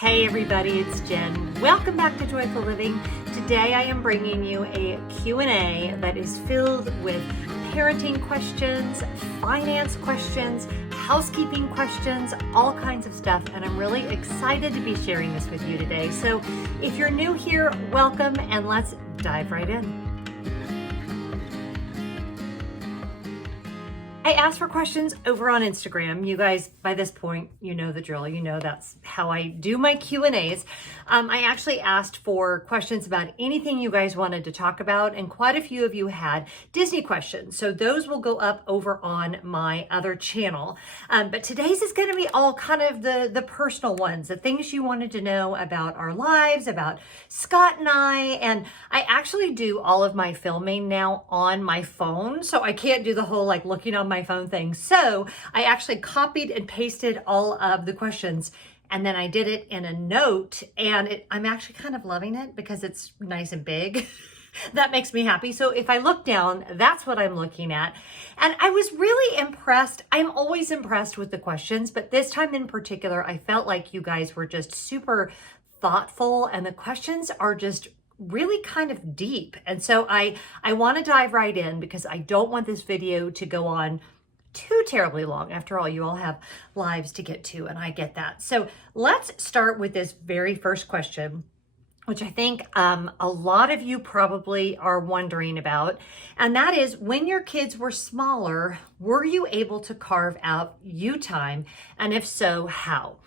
Hey everybody, it's Jen. Welcome back to Joyful Living. Today I am bringing you a Q&A that is filled with parenting questions, finance questions, housekeeping questions, all kinds of stuff, and I'm really excited to be sharing this with you today. So if you're new here, welcome, and let's dive right in. I asked for questions over on Instagram. You guys, by this point, you know the drill. You know that's how I do my Q&As. I actually asked for questions about anything you guys wanted to talk about, and quite a few of you had Disney questions. So those will go up over on my other channel. But today's is going to be all kind of the personal ones, the things you wanted to know about our lives, about Scott and I. And I actually do all of my filming now on my phone, so I can't do the whole like looking on my phone thing. So I actually copied and pasted all of the questions, and then I did it in a note, and I'm actually kind of loving it because it's nice and big. That makes me happy. So if I look down, that's what I'm looking at. And I was really impressed. I'm always impressed with the questions, but this time in particular, I felt like you guys were just super thoughtful, and the questions are just really kind of deep. And so I want to dive right in because I don't want this video to go on too terribly long. After all, you all have lives to get to, and I get that. So let's start with this very first question, which I think a lot of you probably are wondering about. And that is, when your kids were smaller, were you able to carve out you time? And if so, how?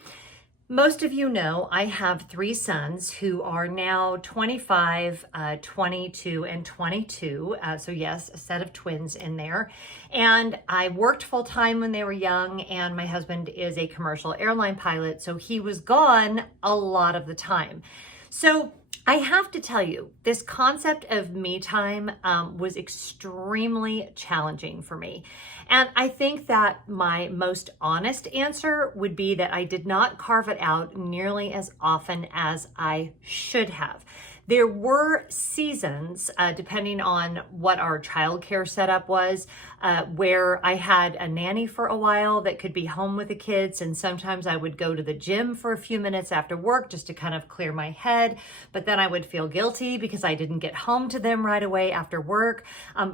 Most of you know I have three sons who are now 25, 22, and 22. So yes, a set of twins in there. And I worked full time when they were young, and my husband is a commercial airline pilot, so he was gone a lot of the time. So I have to tell you, this concept of me time was extremely challenging for me. And I think that my most honest answer would be that I did not carve it out nearly as often as I should have. There were seasons, depending on what our childcare setup was, where I had a nanny for a while that could be home with the kids, and sometimes I would go to the gym for a few minutes after work just to kind of clear my head, but then I would feel guilty because I didn't get home to them right away after work.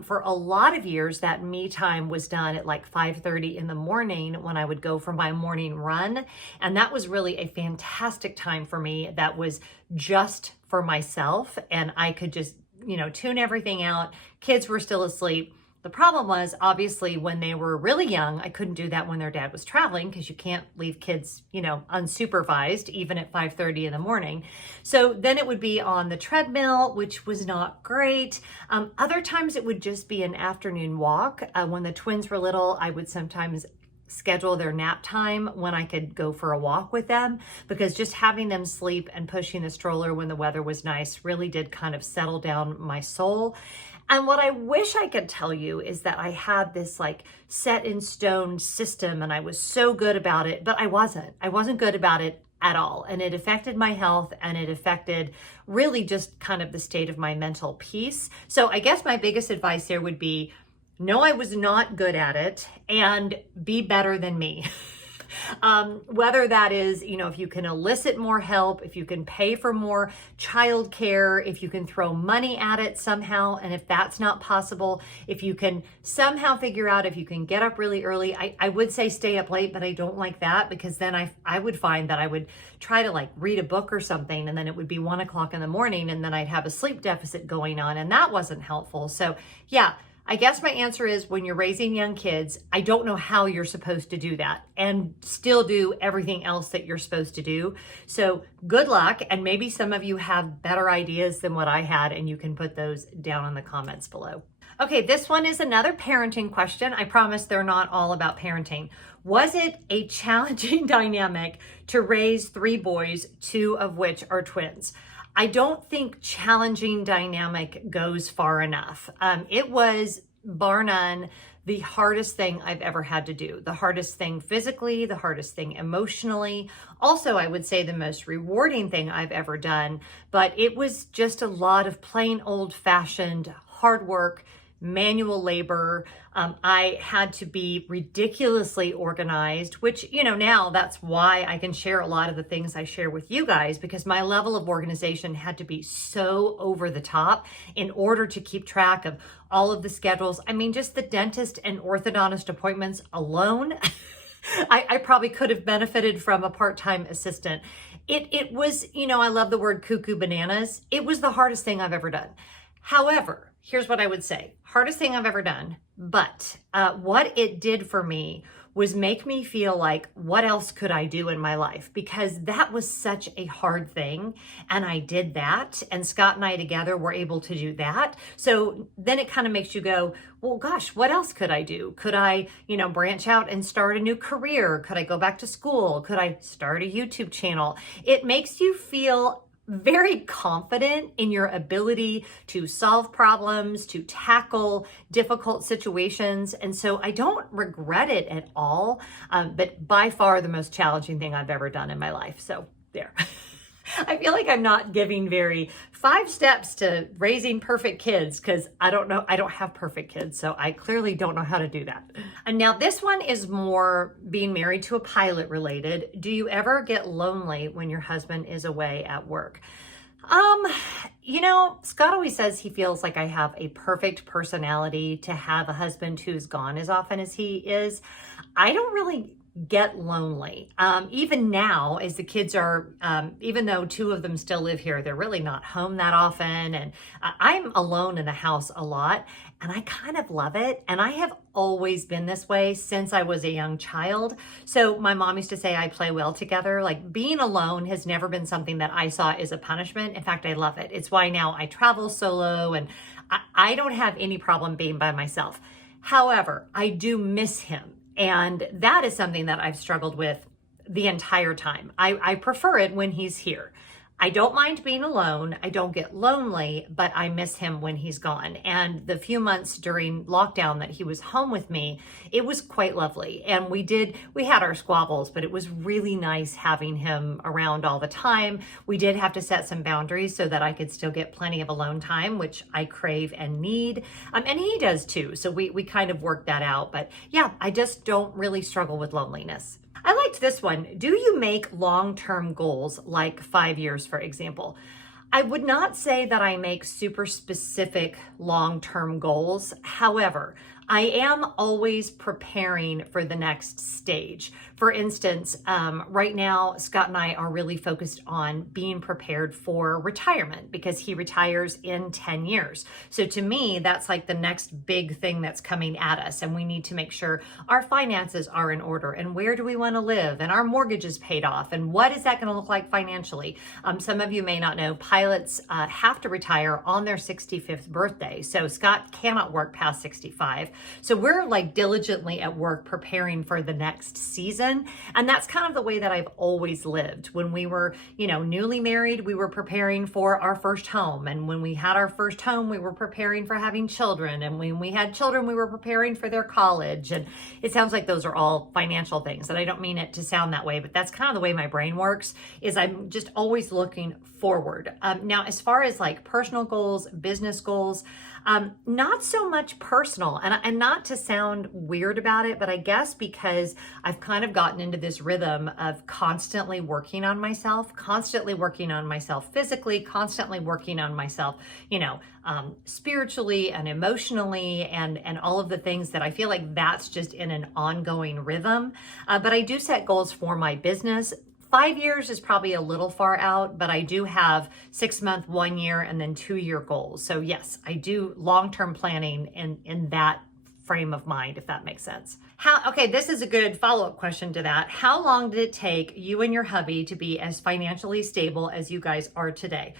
For a lot of years, that me time was done at like 5:30 in the morning when I would go for my morning run, and that was really a fantastic time for me. That was just for myself, and I could just, tune everything out. Kids were still asleep. The problem was, obviously, when they were really young, I couldn't do that when their dad was traveling because you can't leave kids, unsupervised, even at 5:30 in the morning. So then it would be on the treadmill, which was not great. Other times it would just be an afternoon walk. When the twins were little, I would sometimes schedule their nap time when I could go for a walk with them, because just having them sleep and pushing the stroller when the weather was nice really did kind of settle down my soul. And what I wish I could tell you is that I had this like set in stone system and I was so good about it, but I wasn't good about it at all. And it affected my health, and it affected really just kind of the state of my mental peace. So I guess my biggest advice there would be, no, I was not good at it, and be better than me. Whether that is, if you can elicit more help, if you can pay for more childcare, if you can throw money at it somehow, and if that's not possible, if you can somehow figure out if you can get up really early. I would say stay up late, but I don't like that, because then I would find that I would try to like read a book or something, and then it would be 1 o'clock in the morning, and then I'd have a sleep deficit going on, and that wasn't helpful. So yeah, I guess my answer is, when you're raising young kids, I don't know how you're supposed to do that and still do everything else that you're supposed to do. So good luck, and maybe some of you have better ideas than what I had, and you can put those down in the comments below. Okay, this one is another parenting question. I promise they're not all about parenting. Was it a challenging dynamic to raise 3 boys, 2 of which are twins? I don't think challenging dynamic goes far enough. It was, bar none, the hardest thing I've ever had to do. The hardest thing physically, the hardest thing emotionally. Also, I would say the most rewarding thing I've ever done, but it was just a lot of plain old-fashioned hard work, manual labor. I had to be ridiculously organized, which, now that's why I can share a lot of the things I share with you guys, because my level of organization had to be so over the top in order to keep track of all of the schedules. I mean, just the dentist and orthodontist appointments alone. I probably could have benefited from a part-time assistant. It was, I love the word cuckoo bananas. It was the hardest thing I've ever done. However, here's what I would say. Hardest thing I've ever done. But what it did for me was make me feel like, what else could I do in my life? Because that was such a hard thing. And I did that. And Scott and I together were able to do that. So then it kind of makes you go, well, gosh, what else could I do? Could I, branch out and start a new career? Could I go back to school? Could I start a YouTube channel? It makes you feel very confident in your ability to solve problems, to tackle difficult situations. And so I don't regret it at all, but by far the most challenging thing I've ever done in my life. So there. I feel like I'm not giving 5 steps to raising perfect kids, because I don't know. I don't have perfect kids, so I clearly don't know how to do that. And now this one is more being married to a pilot related. Do you ever get lonely when your husband is away at work? Scott always says he feels like I have a perfect personality to have a husband who's gone as often as he is. I don't really get lonely. Even now, as the kids are, even though 2 of them still live here, they're really not home that often. And I'm alone in the house a lot, and I kind of love it. And I have always been this way since I was a young child. So my mom used to say I play well together. Like, being alone has never been something that I saw as a punishment. In fact, I love it. It's why now I travel solo, and I don't have any problem being by myself. However, I do miss him. And that is something that I've struggled with the entire time. I prefer it when he's here. I don't mind being alone. I don't get lonely, but I miss him when he's gone. And the few months during lockdown that he was home with me, it was quite lovely. And we had our squabbles, but it was really nice having him around all the time. We did have to set some boundaries so that I could still get plenty of alone time, which I crave and need. And he does too. So we kind of worked that out. But yeah, I just don't really struggle with loneliness. I liked this one. Do you make long-term goals, like 5 years, for example? I would not say that I make super specific long-term goals. However, I am always preparing for the next stage. For instance, right now, Scott and I are really focused on being prepared for retirement, because he retires in 10 years. So to me, that's like the next big thing that's coming at us. And we need to make sure our finances are in order, and where do we want to live, and our mortgage is paid off, and what is that going to look like financially? Some of you may not know, pilots have to retire on their 65th birthday. So Scott cannot work past 65. So we're like diligently at work preparing for the next season. And that's kind of the way that I've always lived. When we were, newly married, we were preparing for our first home. And when we had our first home, we were preparing for having children. And when we had children, we were preparing for their college. And it sounds like those are all financial things. And I don't mean it to sound that way, but that's kind of the way my brain works, is I'm just always looking forward. Now, as far as like personal goals, business goals, not so much personal, and not to sound weird about it, but I guess because I've kind of gotten into this rhythm of constantly working on myself physically, constantly working on myself, spiritually and emotionally, and all of the things that I feel like that's just in an ongoing rhythm. But I do set goals for my business. 5 years is probably a little far out, but I do have 6 month, 1 year, and then 2 year goals. So yes, I do long-term planning in that frame of mind, if that makes sense. Okay, this is a good follow-up question to that. How long did it take you and your hubby to be as financially stable as you guys are today?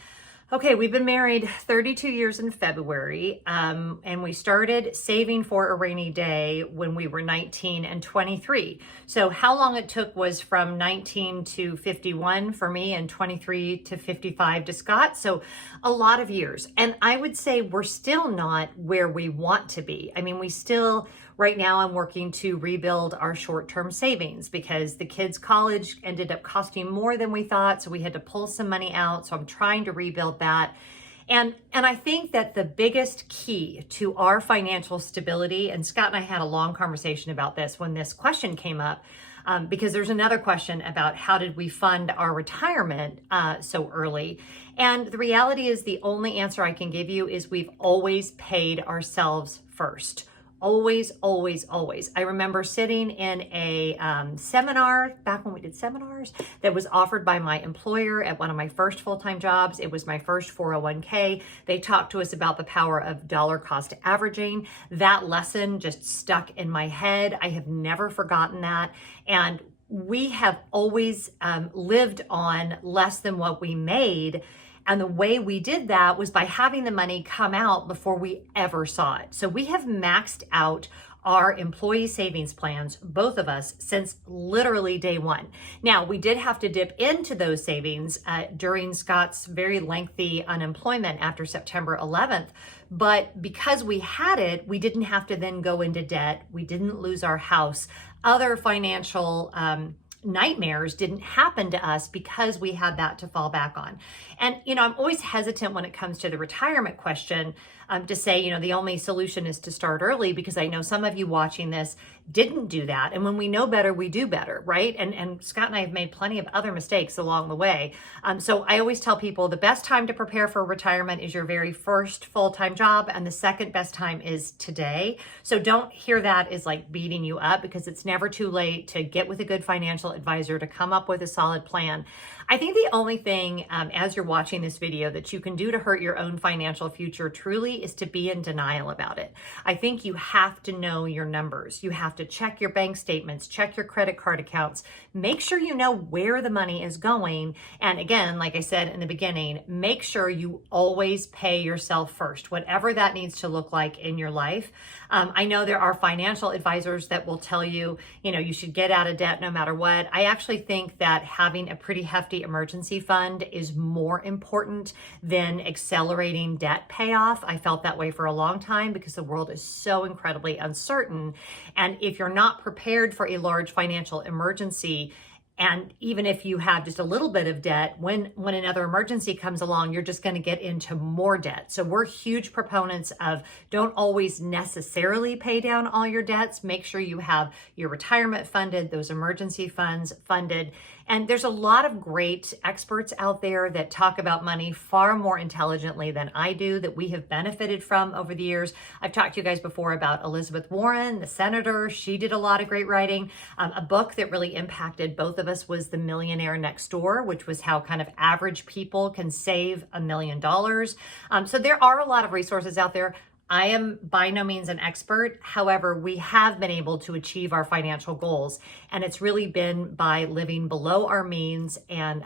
Okay, we've been married 32 years in February, and we started saving for a rainy day when we were 19 and 23. So how long it took was from 19 to 51 for me, and 23 to 55 to Scott. So a lot of years. And I would say we're still not where we want to be. I mean, right now I'm working to rebuild our short-term savings, because the kids' college ended up costing more than we thought. So we had to pull some money out. So I'm trying to rebuild that. And I think that the biggest key to our financial stability, and Scott and I had a long conversation about this when this question came up, because there's another question about how did we fund our retirement so early. And the reality is the only answer I can give you is we've always paid ourselves first. Always, always, always. I remember sitting in a seminar back when we did seminars that was offered by my employer at one of my first full-time jobs. It was my first 401k. They talked to us about the power of dollar cost averaging. That lesson just stuck in my head. I have never forgotten that. And we have always lived on less than what we made. And the way we did that was by having the money come out before we ever saw it. So we have maxed out our employee savings plans, both of us, since literally day one. Now, we did have to dip into those savings during Scott's very lengthy unemployment after September 11th. But because we had it, we didn't have to then go into debt. We didn't lose our house. Other financial nightmares didn't happen to us because we had that to fall back on. And, I'm always hesitant when it comes to the retirement question to say, the only solution is to start early, because I know some of you watching this didn't do that. And when we know better, we do better, right? And Scott and I have made plenty of other mistakes along the way. So I always tell people the best time to prepare for retirement is your very first full-time job, and the second best time is today. So don't hear that as like beating you up, because it's never too late to get with a good financial advisor to come up with a solid plan. I think the only thing as you're watching this video that you can do to hurt your own financial future truly is to be in denial about it. I think you have to know your numbers. You have to check your bank statements, check your credit card accounts, make sure you know where the money is going. And again, like I said in the beginning, make sure you always pay yourself first, whatever that needs to look like in your life. I know there are financial advisors that will tell you, you should get out of debt no matter what. I actually think that having a pretty hefty emergency fund is more important than accelerating debt payoff. I felt that way for a long time because the world is so incredibly uncertain. And if you're not prepared for a large financial emergency, and even if you have just a little bit of debt, when another emergency comes along, you're just going to get into more debt. So we're huge proponents of don't always necessarily pay down all your debts. Make sure you have your retirement funded, those emergency funds funded. And there's a lot of great experts out there that talk about money far more intelligently than I do, that we have benefited from over the years. I've talked to you guys before about Elizabeth Warren, the senator. She did a lot of great writing. A book that really impacted both of us was The Millionaire Next Door, which was how kind of average people can save $1 million. So there are a lot of resources out there. I am by no means an expert. However, we have been able to achieve our financial goals, and it's really been by living below our means and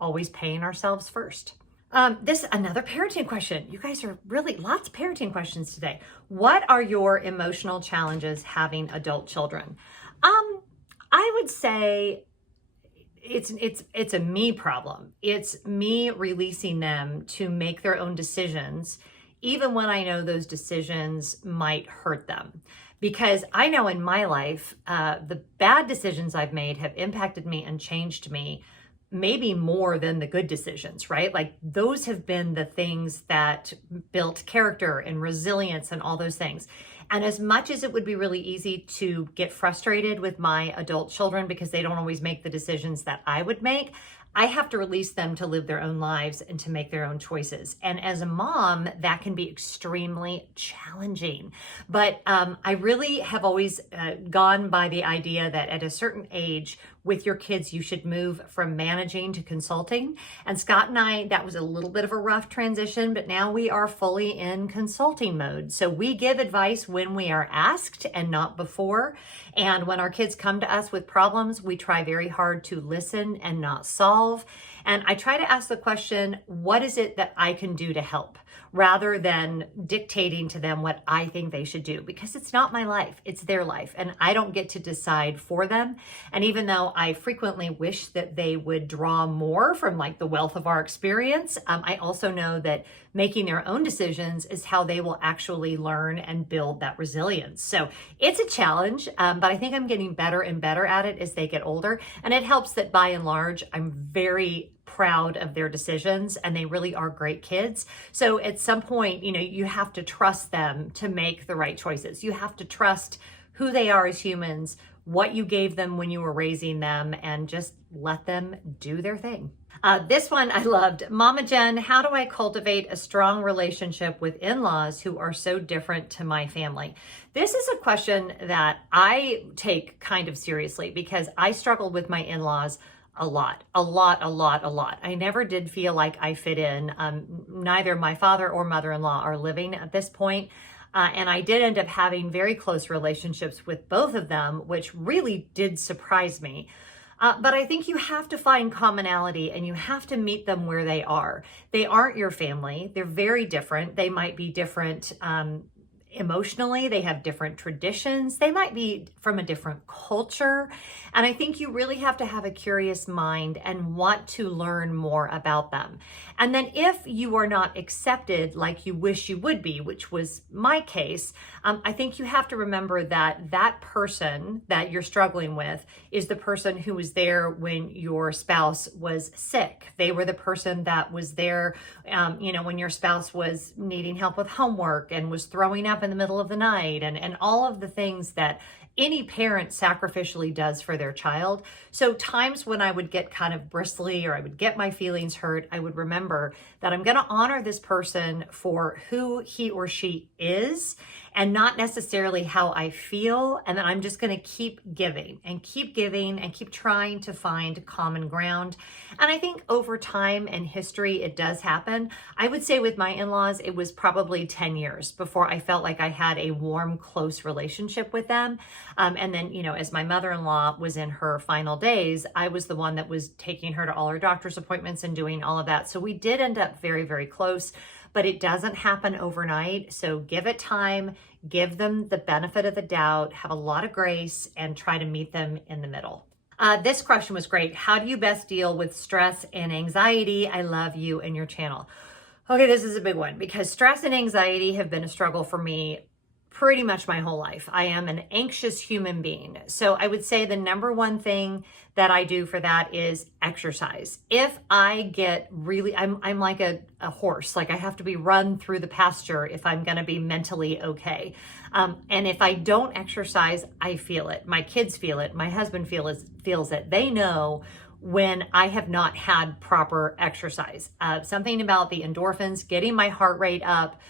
always paying ourselves first. Another parenting question. You guys are really lots of parenting questions today. What are your emotional challenges having adult children? I would say it's a me problem. It's me releasing them to make their own decisions, even when I know those decisions might hurt them. Because I know in my life, the bad decisions I've made have impacted me and changed me maybe more than the good decisions, right? Like those have been the things that built character and resilience and all those things. And as much as it would be really easy to get frustrated with my adult children because they don't always make the decisions that I would make, I have to release them to live their own lives and to make their own choices. And as a mom, that can be extremely challenging. But I really have always gone by the idea that at a certain age with your kids, you should move from managing to consulting. And Scott and I, that was a little bit of a rough transition, but now we are fully in consulting mode. So we give advice when we are asked and not before. And when our kids come to us with problems, we try very hard to listen and not solve. And I try to ask the question, what is it that I can do to help? Rather than dictating to them what I think they should do, because it's not my life, it's their life, and I don't get to decide for them. And even though I frequently wish that they would draw more from like the wealth of our experience, I also know that making their own decisions is how they will actually learn and build that resilience. So it's a challenge, but I think I'm getting better and better at it as they get older. And it helps that by and large, I'm very proud of their decisions, and they really are great kids. So at some point, you have to trust them to make the right choices. You have to trust who they are as humans, what you gave them when you were raising them, and just let them do their thing. This one I loved. Mama Jen, how do I cultivate a strong relationship with in-laws who are so different to my family? This is a question that I take kind of seriously because I struggled with my in-laws a lot. I never did feel like I fit in. Neither my father or mother-in-law are living at this point. And I did end up having very close relationships with both of them, which really did surprise me. But I think you have to find commonality and you have to meet them where they are. They aren't your family. They're very different. They might be different emotionally. They have different traditions. They might be from a different culture. And I think you really have to have a curious mind and want to learn more about them. And then if you are not accepted like you wish you would be, which was my case, I think you have to remember that that person that you're struggling with is the person who was there when your spouse was sick. They were the person that was there, when your spouse was needing help with homework and was throwing up in the middle of the night and all of the things that any parent sacrificially does for their child. So times when I would get kind of bristly or I would get my feelings hurt, I would remember that I'm going to honor this person for who he or she is and not necessarily how I feel. And then I'm just going to keep giving and keep trying to find common ground. And I think over time and history, it does happen. I would say with my in-laws, it was probably 10 years before I felt like I had a warm, close relationship with them. And then, as my mother-in-law was in her final days, I was the one that was taking her to all her doctor's appointments and doing all of that. So we did end up very, very close, but it doesn't happen overnight. So give it time, give them the benefit of the doubt, have a lot of grace, and try to meet them in the middle. This question was great. How do you best deal with stress and anxiety? I love you and your channel. Okay, this is a big one because stress and anxiety have been a struggle for me pretty much my whole life. I am an anxious human being. So I would say the number one thing that I do for that is exercise. If I get really, I'm like a horse, like I have to be run through the pasture if I'm going to be mentally okay. And if I don't exercise, I feel it. My kids feel it. My husband feels it. They know when I have not had proper exercise. Something about the endorphins, getting my heart rate up,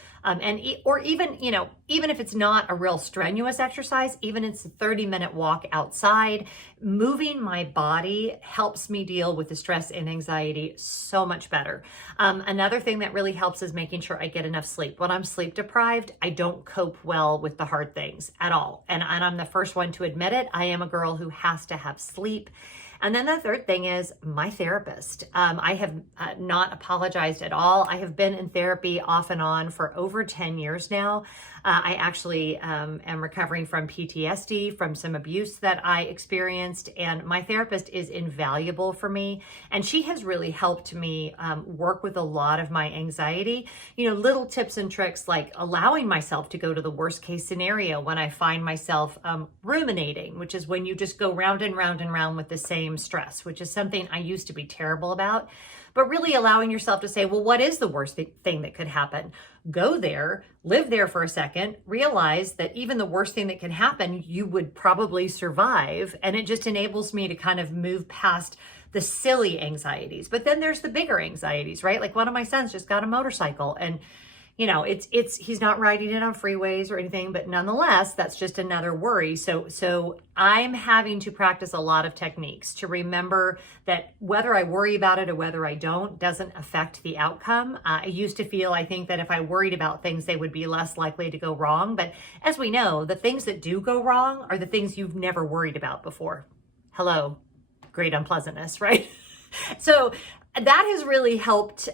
or even if it's not a real strenuous exercise, even it's a 30-minute walk outside, moving my body helps me deal with the stress and anxiety so much better. Another thing that really helps is making sure I get enough sleep. When I'm sleep deprived, I don't cope well with the hard things at all. And I'm the first one to admit it. I am a girl who has to have sleep. And then the third thing is my therapist. I have not apologized at all. I have been in therapy off and on for over 10 years now. I actually am recovering from PTSD, from some abuse that I experienced, and my therapist is invaluable for me. And she has really helped me work with a lot of my anxiety. Little tips and tricks like allowing myself to go to the worst case scenario when I find myself ruminating, which is when you just go round and round and round with the same stress, which is something I used to be terrible about. But really allowing yourself to say, well, what is the worst thing that could happen? Go there, live there for a second, realize that even the worst thing that can happen, you would probably survive. And it just enables me to kind of move past the silly anxieties. But then there's the bigger anxieties, right? Like one of my sons just got a motorcycle and he's not riding it on freeways or anything, but nonetheless, that's just another worry. So I'm having to practice a lot of techniques to remember that whether I worry about it or whether I don't doesn't affect the outcome. I used to feel, I think, that if I worried about things, they would be less likely to go wrong. But as we know, the things that do go wrong are the things you've never worried about before. Hello, great unpleasantness, right? So that has really helped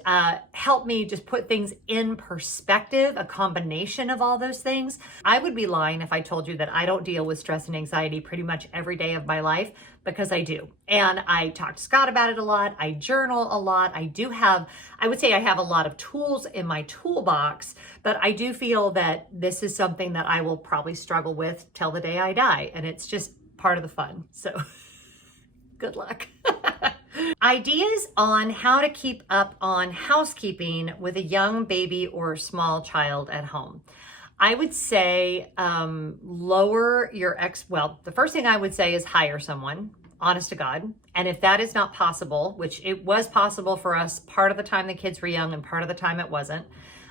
me just put things in perspective, a combination of all those things. I would be lying if I told you that I don't deal with stress and anxiety pretty much every day of my life, because I do. And I talk to Scott about it a lot. I journal a lot. I would say I have a lot of tools in my toolbox, but I do feel that this is something that I will probably struggle with till the day I die. And it's just part of the fun. So good luck. Ideas on how to keep up on housekeeping with a young baby or small child at home. I would say lower your well, the first thing I would say is hire someone, honest to God. And if that is not possible, which it was possible for us part of the time the kids were young and part of the time it wasn't.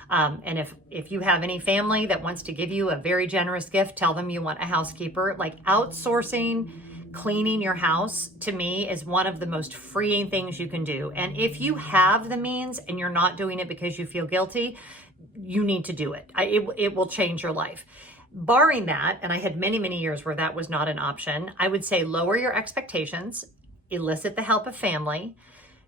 And if you have any family that wants to give you a very generous gift, tell them you want a housekeeper. Like outsourcing cleaning your house, to me, is one of the most freeing things you can do. And if you have the means and you're not doing it because you feel guilty, you need to do it. It will change your life. Barring that, and I had many, many years where that was not an option, I would say lower your expectations, elicit the help of family,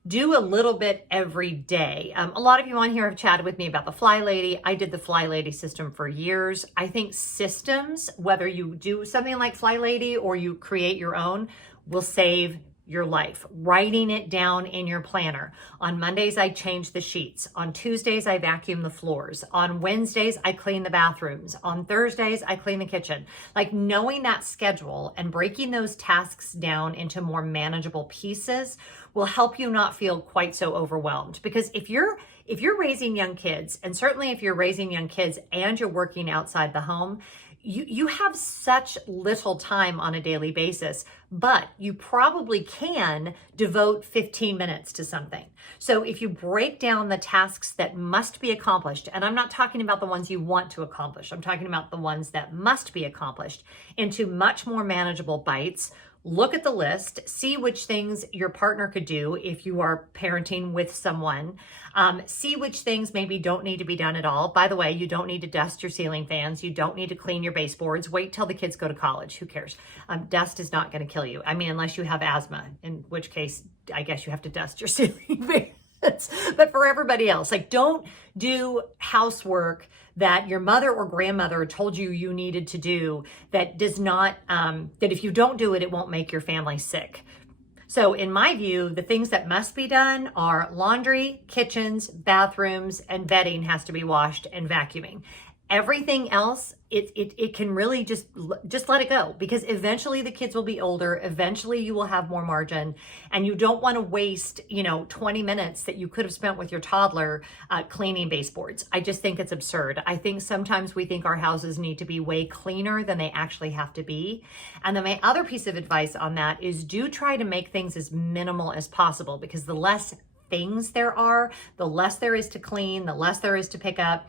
do a little bit every day. A lot of you on here have chatted with me about the Fly Lady. I did the Fly Lady system for years. I think systems, whether you do something like Fly Lady or you create your own, will save your life. Writing it down in your planner. On Mondays, I change the sheets. On Tuesdays, I vacuum the floors. On Wednesdays, I clean the bathrooms. On Thursdays, I clean the kitchen. Like knowing that schedule and breaking those tasks down into more manageable pieces will help you not feel quite so overwhelmed. Because if you're raising young kids, and certainly if you're raising young kids and you're working outside the home, you have such little time on a daily basis, but you probably can devote 15 minutes to something. So if you break down the tasks that must be accomplished, and I'm not talking about the ones you want to accomplish, I'm talking about the ones that must be accomplished, into much more manageable bites. Look at the list, see which things your partner could do if you are parenting with someone. See which things maybe don't need to be done at all. By the way, you don't need to dust your ceiling fans. You don't need to clean your baseboards. Wait till the kids go to college. Who cares? Dust is not going to kill you. I mean, unless you have asthma, in which case I guess you have to dust your ceiling fans. But for everybody else, like don't do housework that your mother or grandmother told you you needed to do that does not, that if you don't do it, it won't make your family sick. So in my view, the things that must be done are laundry, kitchens, bathrooms, and bedding has to be washed, and vacuuming. Everything else, it can really just let it go, because eventually the kids will be older. Eventually you will have more margin, and you don't want to waste, 20 minutes that you could have spent with your toddler cleaning baseboards. I just think it's absurd. I think sometimes we think our houses need to be way cleaner than they actually have to be. And then my other piece of advice on that is do try to make things as minimal as possible, because the less things there are, the less there is to clean, the less there is to pick up.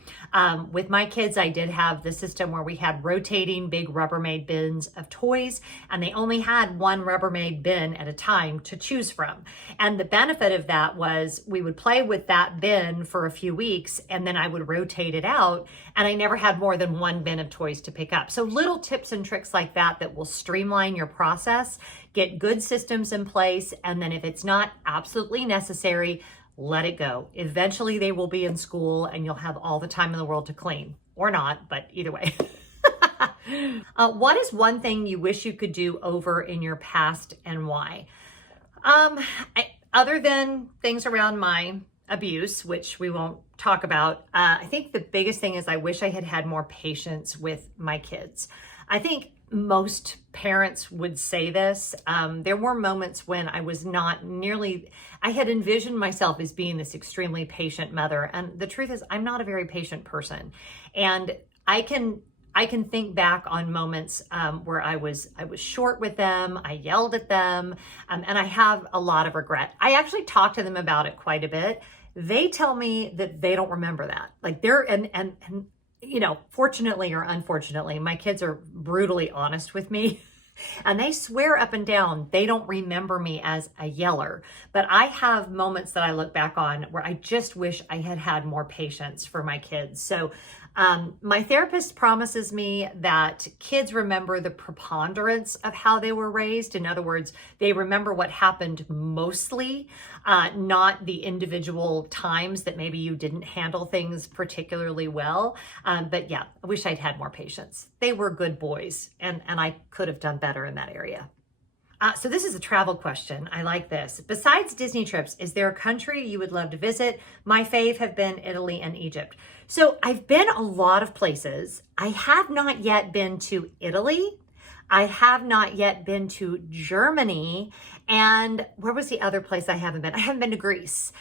With my kids, I did have the system where we had rotating big Rubbermaid bins of toys, and they only had one Rubbermaid bin at a time to choose from. And the benefit of that was we would play with that bin for a few weeks, and then I would rotate it out, and I never had more than one bin of toys to pick up. So little tips and tricks like that will streamline your process. Get good systems in place, and then if it's not absolutely necessary, let it go. Eventually they will be in school and you'll have all the time in the world to clean, or not, but either way. What is one thing you wish you could do over in your past, and why? Other than things around my abuse, which we won't talk about, I think the biggest thing is I wish I had had more patience with my kids. I think most parents would say this. There were moments when I was not nearly, I had envisioned myself as being this extremely patient mother. And the truth is I'm not a very patient person. And I can think back on moments where I was short with them, I yelled at them, and I have a lot of regret. I actually talk to them about it quite a bit. They tell me that they don't remember that. Like and fortunately or unfortunately, my kids are brutally honest with me. And they swear up and down they don't remember me as a yeller. But I have moments that I look back on where I just wish I had had more patience for my kids. So my therapist promises me that kids remember the preponderance of how they were raised. In other words, they remember what happened mostly, not the individual times that maybe you didn't handle things particularly well. But yeah, I wish I'd had more patience. They were good boys, and I could have done better in that area. So this is a travel question. I like this. Besides Disney trips, is there a country you would love to visit? My fave have been Italy and Egypt. So I've been a lot of places. I have not yet been to Italy. I have not yet been to Germany. And where was the other place I haven't been? I haven't been to Greece.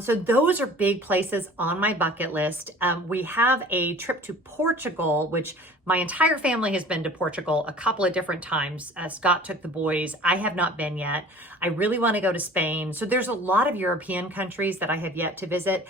So those are big places on my bucket list. We have a trip to Portugal, which my entire family has been to Portugal a couple of different times. Scott took the boys. I have not been yet. I really want to go to Spain. So there's a lot of European countries that I have yet to visit.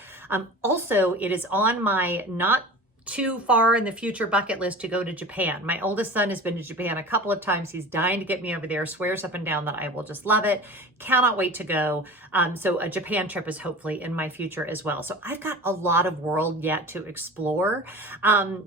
Also, it is on my not too far in the future bucket list to go to Japan. My oldest son has been to Japan a couple of times. He's dying to get me over there, swears up and down that I will just love it. Cannot wait to go. So a Japan trip is hopefully in my future as well. So I've got a lot of world yet to explore.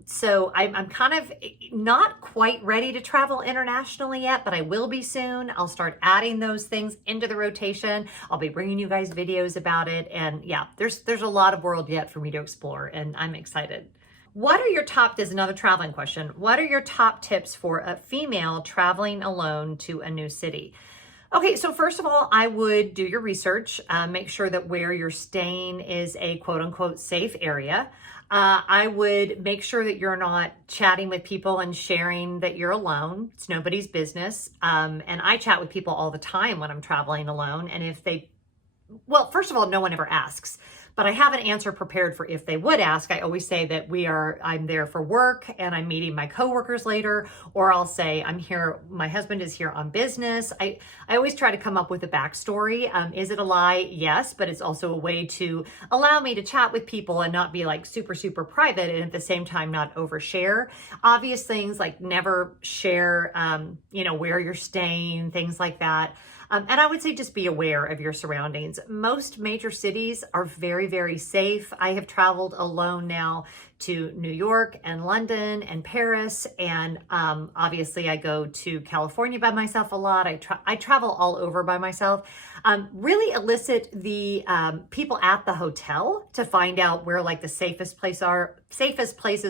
So I'm kind of not quite ready to travel internationally yet, but I will be soon. I'll start adding those things into the rotation. I'll be bringing you guys videos about it. And yeah, there's a lot of world yet for me to explore, and I'm excited. What are your top, there's another traveling question. What are your top tips for a female traveling alone to a new city? Okay, so first of all, I would do your research, make sure that where you're staying is a quote unquote safe area. I would make sure that you're not chatting with people and sharing that you're alone. It's nobody's business. And I chat with people all the time when I'm traveling alone. And if they, well, first of all, no one ever asks. But I have an answer prepared for if they would ask. I always say that I'm there for work and I'm meeting my coworkers later, or I'll say I'm here, my husband is here on business. I always try to come up with a backstory. Is it a lie? Yes, but it's also a way to allow me to chat with people and not be like super, super private, and at the same time not overshare. Obvious things like never share, where you're staying, things like that. And I would say just be aware of your surroundings. Most major cities are very, very safe. I have traveled alone now to New York and London and Paris. And obviously I go to California by myself a lot. I travel all over by myself. Really elicit the people at the hotel to find out where like the safest places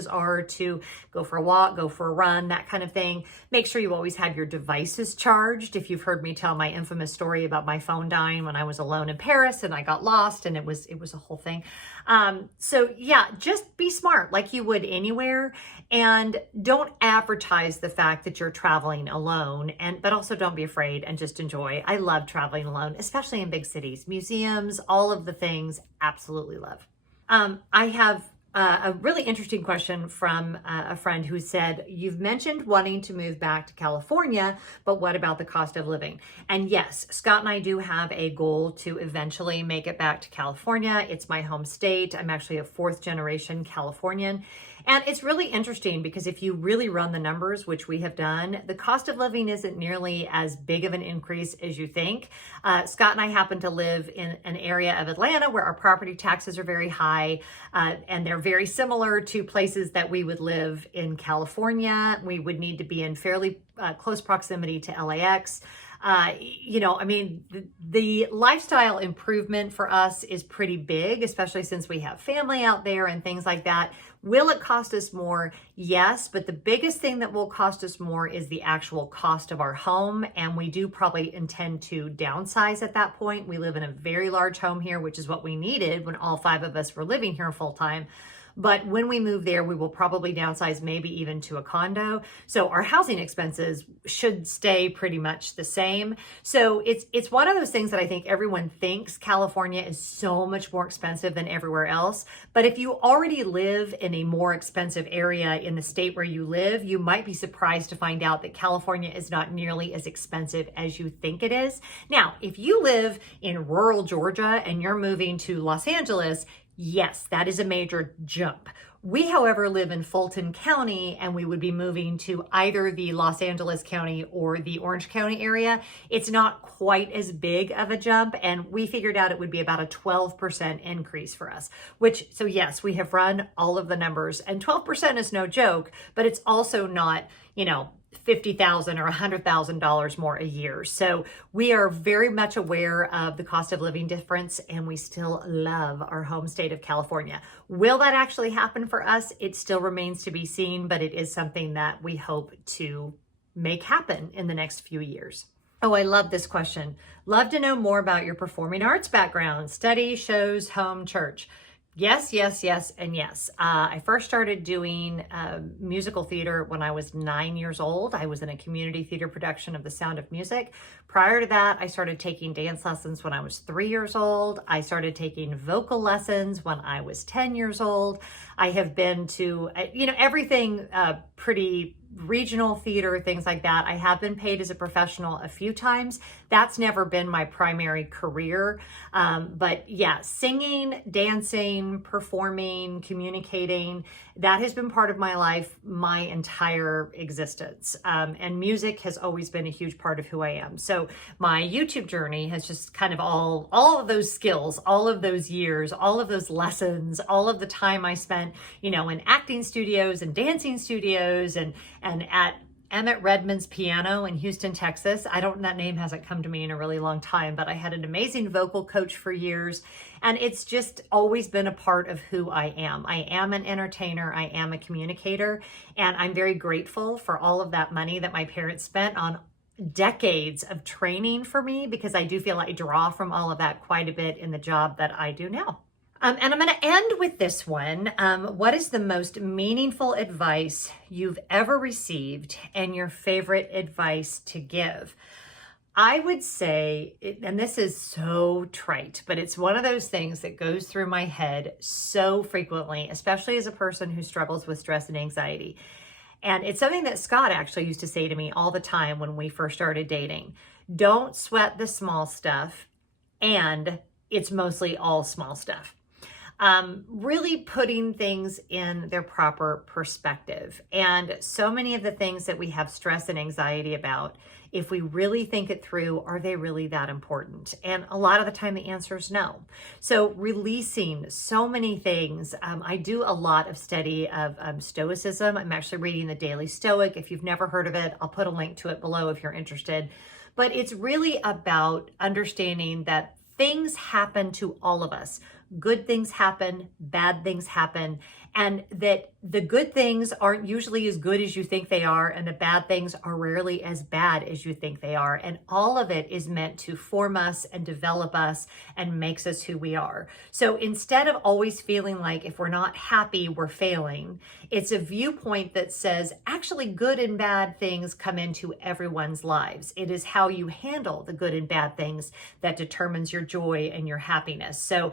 are to go for a walk, go for a run, that kind of thing. Make sure you always have your devices charged. If you've heard me tell my infamous story about my phone dying when I was alone in Paris and I got lost, and it was a whole thing. So yeah, just be smart like you would anywhere, and don't advertise the fact that you're traveling alone, but also don't be afraid and just enjoy. I love traveling alone, especially in big cities, museums, all of the things, absolutely love. I have a really interesting question from a friend who said, you've mentioned wanting to move back to California, but what about the cost of living? And yes, Scott and I do have a goal to eventually make it back to California. It's my home state. I'm actually a fourth generation Californian. And it's really interesting because if you really run the numbers, which we have done, the cost of living isn't nearly as big of an increase as you think. Scott and I happen to live in an area of Atlanta where our property taxes are very high, and they're very similar to places that we would live in California. We would need to be in fairly close proximity to LAX. The lifestyle improvement for us is pretty big, especially since we have family out there and things like that. Will it cost us more? Yes, but the biggest thing that will cost us more is the actual cost of our home, and we do probably intend to downsize at that point. We live in a very large home here, which is what we needed when all 5 of us were living here full time. But when we move there, we will probably downsize, maybe even to a condo. So our housing expenses should stay pretty much the same. So it's one of those things that I think everyone thinks California is so much more expensive than everywhere else. But if you already live in a more expensive area in the state where you live, you might be surprised to find out that California is not nearly as expensive as you think it is. Now, if you live in rural Georgia and you're moving to Los Angeles, yes, that is a major jump. We, however, live in Fulton County, and we would be moving to either the Los Angeles County or the Orange County area. It's not quite as big of a jump, and we figured out it would be about a 12% increase for us, so yes, we have run all of the numbers, and 12% is no joke, but it's also not, $50,000 or $100,000 more a year. So we are very much aware of the cost of living difference, and we still love our home state of California. Will that actually happen for us? It still remains to be seen, but it is something that we hope to make happen in the next few years. Oh, I love this question. Love to know more about your performing arts background, study, shows, home, church. Yes, yes, yes, and yes. I first started doing musical theater when I was 9 years old. I was in a community theater production of The Sound of Music. Prior to that, I started taking dance lessons when I was 3 years old. I started taking vocal lessons when I was 10 years old. I have been to, everything pretty regional theater, things like that. I have been paid as a professional a few times. That's never been my primary career. But yeah, singing, dancing, performing, communicating, that has been part of my life my entire existence. And music has always been a huge part of who I am. So my YouTube journey has just kind of all of those skills, all of those years, all of those lessons, all of the time I spent, in acting studios and dancing studios and at Emmett Redmond's Piano in Houston, Texas. That name hasn't come to me in a really long time, but I had an amazing vocal coach for years. And it's just always been a part of who I am. I am an entertainer. I am a communicator. And I'm very grateful for all of that money that my parents spent on decades of training for me, because I do feel I draw from all of that quite a bit in the job that I do now. And I'm going to end with this one. What is the most meaningful advice you've ever received and your favorite advice to give? I would say, and this is so trite, but it's one of those things that goes through my head so frequently, especially as a person who struggles with stress and anxiety. And it's something that Scott actually used to say to me all the time when we first started dating. Don't sweat the small stuff, and it's mostly all small stuff. Really putting things in their proper perspective. And so many of the things that we have stress and anxiety about, if we really think it through, are they really that important? And a lot of the time the answer is no. So releasing so many things. I do a lot of study of Stoicism. I'm actually reading the Daily Stoic. If you've never heard of it, I'll put a link to it below if you're interested. But it's really about understanding that things happen to all of us. Good things happen, bad things happen, and that the good things aren't usually as good as you think they are, and the bad things are rarely as bad as you think they are. And all of it is meant to form us and develop us and makes us who we are. So instead of always feeling like if we're not happy, we're failing, it's a viewpoint that says actually good and bad things come into everyone's lives. It is how you handle the good and bad things that determines your joy and your happiness. So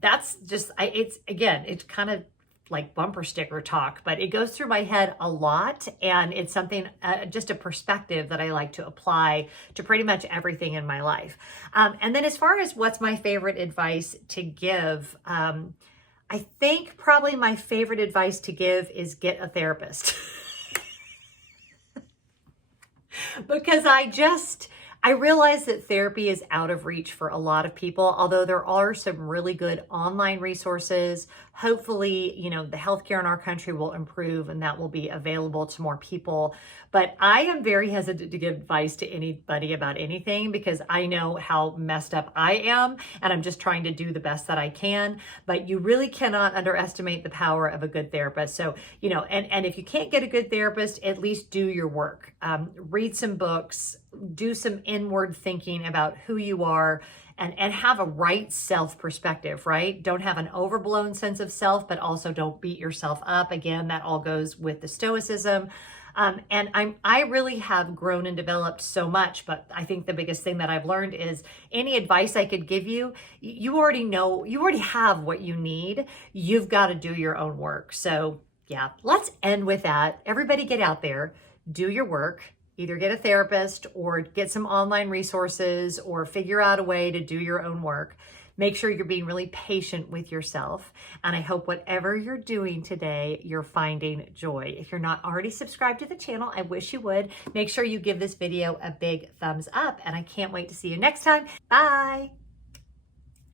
that's just, it's kind of like bumper sticker talk, but it goes through my head a lot. And it's something, just a perspective that I like to apply to pretty much everything in my life. And then as far as what's my favorite advice to give, I think probably my favorite advice to give is get a therapist. Because I realize that therapy is out of reach for a lot of people, although there are some really good online resources. Hopefully, the healthcare in our country will improve and that will be available to more people. But I am very hesitant to give advice to anybody about anything because I know how messed up I am and I'm just trying to do the best that I can. But you really cannot underestimate the power of a good therapist. So, and if you can't get a good therapist, at least do your work. Read some books, do some inward thinking about who you are, and have a right self perspective, right? Don't have an overblown sense of self, but also don't beat yourself up. Again, that all goes with the Stoicism. And I really have grown and developed so much, but I think the biggest thing that I've learned is any advice I could give you, you already have what you need. You've got to do your own work. So yeah, let's end with that. Everybody get out there, do your work. Either get a therapist or get some online resources or figure out a way to do your own work. Make sure you're being really patient with yourself. And I hope whatever you're doing today, you're finding joy. If you're not already subscribed to the channel, I wish you would. Make sure you give this video a big thumbs up. And I can't wait to see you next time. Bye.